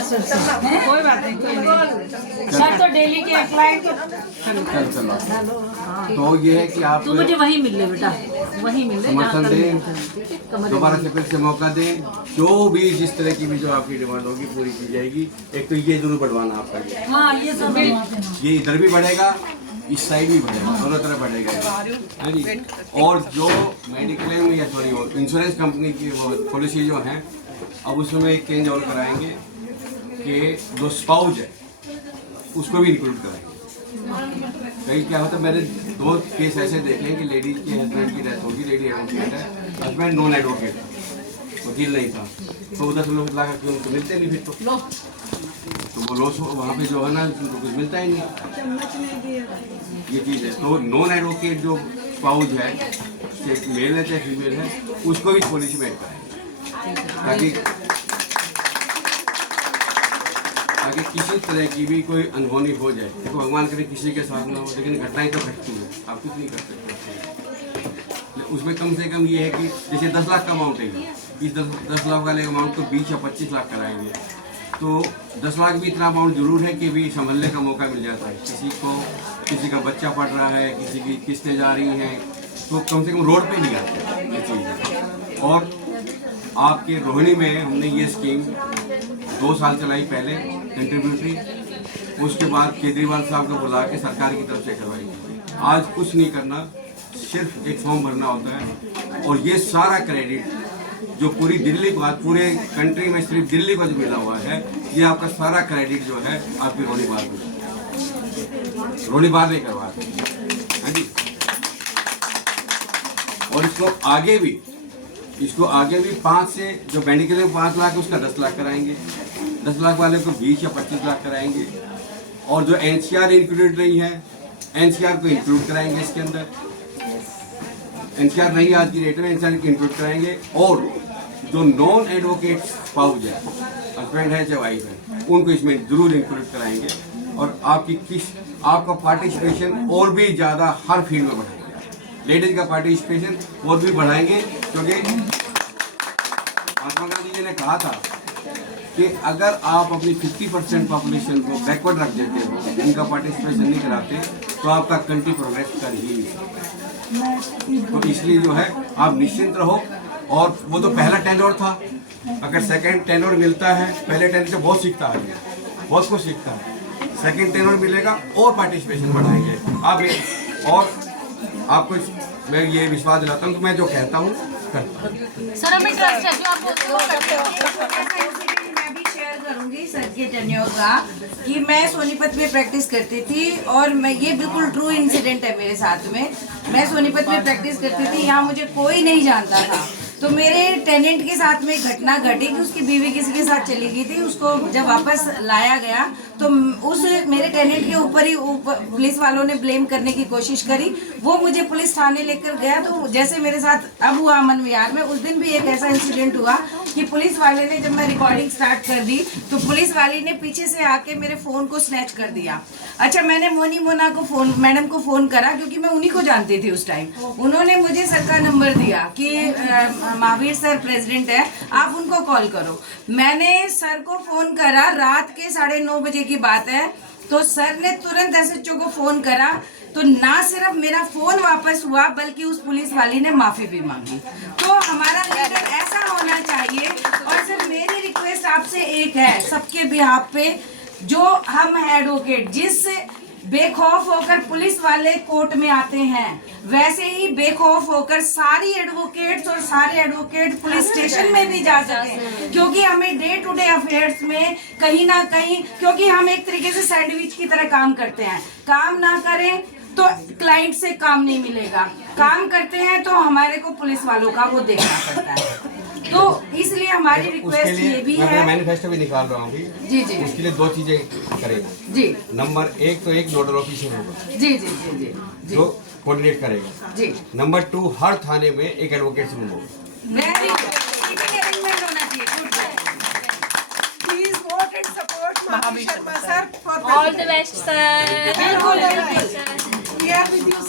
कोई बात नहीं सर, तो डेली के क्लाइंट तो ये है कि आप तो मुझे वही मिल ले बेटा, वही मिल ले। समर्थन दें, दोबारा से फिर से मौका दें, जो भी जिस तरह की भी जो आपकी डिमांड होगी पूरी की जाएगी। एक तो ये जरूर बढ़वाना आपका, हाँ ये सब ये इधर भी बढ़ेगा, इस साइड भी बढ़ेगा, दोनों तरफ बढ़ेगा है जी। और जो मेडिक्लेम या सॉरी इंश्योरेंस कंपनी की वो पॉलिसी जो है, अब उसमें एक चेंज और कराएंगे कि जो स्पाउस है उसको भी इंक्लूड कराएंगे। कहीं क्या होता है, मैंने 2 केस ऐसे देखे हैं कि लेडीज के हस्बैंड की डेथ होगी, लेडी एडवोकेट है, हस्बैंड नॉन एडवोकेट वकील नहीं था, तो उधर से लोग लगा कि उनको मिलते नहीं, फिर तो वो लॉस वहाँ पे जो है ना उनको कुछ मिलता ही नहीं, ये चीज़ है। तो नॉन एडवोकेट जो स्पाउस है, चाहे मेल है चाहे फीमेल है, उसको भी पॉलिसी में ऐड कराएंगे ताकि किसी तरह की भी कोई अनहोनी हो जाए। देखो भगवान करे किसी के साथ ना हो, लेकिन घटनाएं तो घटती हैं, आप कुछ नहीं कर सकते। उसमें कम से कम ये है कि जैसे 10 लाख का अमाउंट है, इस 10 लाख वाले अमाउंट को 20 या 25 लाख कराएंगे, तो 10 लाख भी इतना अमाउंट जरूर है कि भी संभलने का मौका मिल जाता है। किसी का बच्चा पढ़ रहा है, किसी की किस्तें जा रही हैं, तो कम से कम रोड पे नहीं आते ये चीज़। और आपके रोहिणी में हमने ये स्कीम 2 साल चलाई पहले कंट्रीब्यूटरी, उसके बाद केजरीवाल साहब को बुला के सरकार की तरफ से करवाई। आज कुछ नहीं करना, सिर्फ एक फॉर्म भरना होता है, और ये सारा क्रेडिट जो पूरी दिल्ली को, आज पूरे कंट्री में सिर्फ दिल्ली को जो मिला हुआ है, ये आपका सारा क्रेडिट जो है आपकी रोनी बार ने करवा है जी। और इसको आगे भी 5 से जो मेडिकल में 5 लाख उसका 10 लाख कराएंगे, 10 लाख वाले को 20 या 25 लाख कराएंगे, और जो एनसीआर इंक्लूडेड नहीं है, एनसीआर को इंक्लूड कराएंगे इसके अंदर। एनसीआर नहीं आज की डेट में, एनसीआर को इंक्लूड कराएंगे। और जो नॉन एडवोकेट स्पाउस है, हस्बैंड है चाहे वाइफ है, उनको इसमें जरूर इंक्लूड कराएंगे। और आपका पार्टिसिपेशन और भी ज़्यादा हर फील्ड में बढ़ाएंगे, लेडीज का पार्टिसिपेशन और भी बढ़ाएंगे, क्योंकि महात्मा गांधी जी ने कहा था कि अगर आप अपनी 50% पॉपुलेशन को बैकवर्ड रख देते हो, उनका पार्टिसिपेशन नहीं कराते, तो आपका कंट्री प्रोग्रेस कर ही नहीं। तो इसलिए जो है आप निश्चिंत रहो। और वो तो पहला टेन्योर था, अगर सेकंड टेन्योर मिलता है, पहले टेन्योर से बहुत सीखता है, बहुत कुछ सीखता है, सेकंड टेन्योर मिलेगा और पार्टिसिपेशन बढ़ाएंगे आप। और आपको मैं ये विश्वास दिलाता हूँ कि मैं जो कहता हूँ करता हूँ। सर हमें ट्रस्ट है जो आप बोलते हो करते हैं। मैं भी शेयर करूंगी सर के टेन्योर का, कि मैं सोनीपत में प्रैक्टिस करती थी, और मैं ये बिल्कुल ट्रू इंसिडेंट है मेरे साथ में। मैं सोनीपत में प्रैक्टिस करती थी, यहाँ मुझे कोई नहीं जानता था, तो मेरे टेनेंट के साथ में घटना घटी कि उसकी बीवी किसी के साथ चली गई थी। उसको जब वापस लाया गया तो उस मेरे टेनेंट के ऊपर ही पुलिस वालों ने ब्लेम करने की कोशिश करी। वो मुझे पुलिस थाने लेकर गया, तो जैसे मेरे साथ अब हुआ अमन विहार में, उस दिन भी एक ऐसा इंसिडेंट हुआ कि पुलिस वाले ने, जब मैं रिकॉर्डिंग स्टार्ट कर दी, तो पुलिस वाले ने पीछे से आके मेरे फोन को स्नैच कर दिया। अच्छा, मैंने मोनी मोना को फोन, मैडम को फोन करा, क्योंकि मैं उन्हीं को जानती थी उस टाइम। उन्होंने मुझे सर का नंबर दिया कि महावीर सर प्रेसिडेंट है, आप उनको कॉल करो। मैंने सर को फोन करा, रात के 9:30 बजे की बात है, तो सर ने तुरंत एसएचओ को फोन करा, तो ना सिर्फ मेरा फोन वापस हुआ, बल्कि उस पुलिस वाली ने माफी भी मांगी। तो हमारा लीडर ऐसा होना चाहिए। और सर मेरी रिक्वेस्ट आपसे एक है, सबके बिहाफ पे, जो हम एडवोकेट जिस बेखौफ होकर पुलिस वाले कोर्ट में आते हैं, वैसे ही बेखौफ होकर सारी एडवोकेट्स और सारे एडवोकेट पुलिस स्टेशन में भी जा सकें, क्योंकि हमें डे टू डे अफेयर्स में कहीं ना कहीं, क्योंकि हम एक तरीके से सैंडविच की तरह काम करते हैं, काम ना करें तो क्लाइंट से काम नहीं मिलेगा, काम करते हैं तो हमारे को पुलिस वालों का वो देखना पड़ता है। तो इसलिए हमारी रिक्वेस्ट ये भी है, मैनिफेस्टो भी निकाल रहा हूँ जी जी, उसके लिए 2 चीजें करेगा जी। नंबर 1 तो एक नोडल ऑफिसर होगा, जी जी जी जी जी, जो कोऑर्डिनेट करेगा जी। नंबर 2 हर थाने में एक एडवोकेट रूम होगा। वेरी गुड, अरेंजमेंट होना चाहिए। Please vote and support Mahavir Sharma sir for all the best sir. बिल्कुल बिल्कुल, we are with you sir.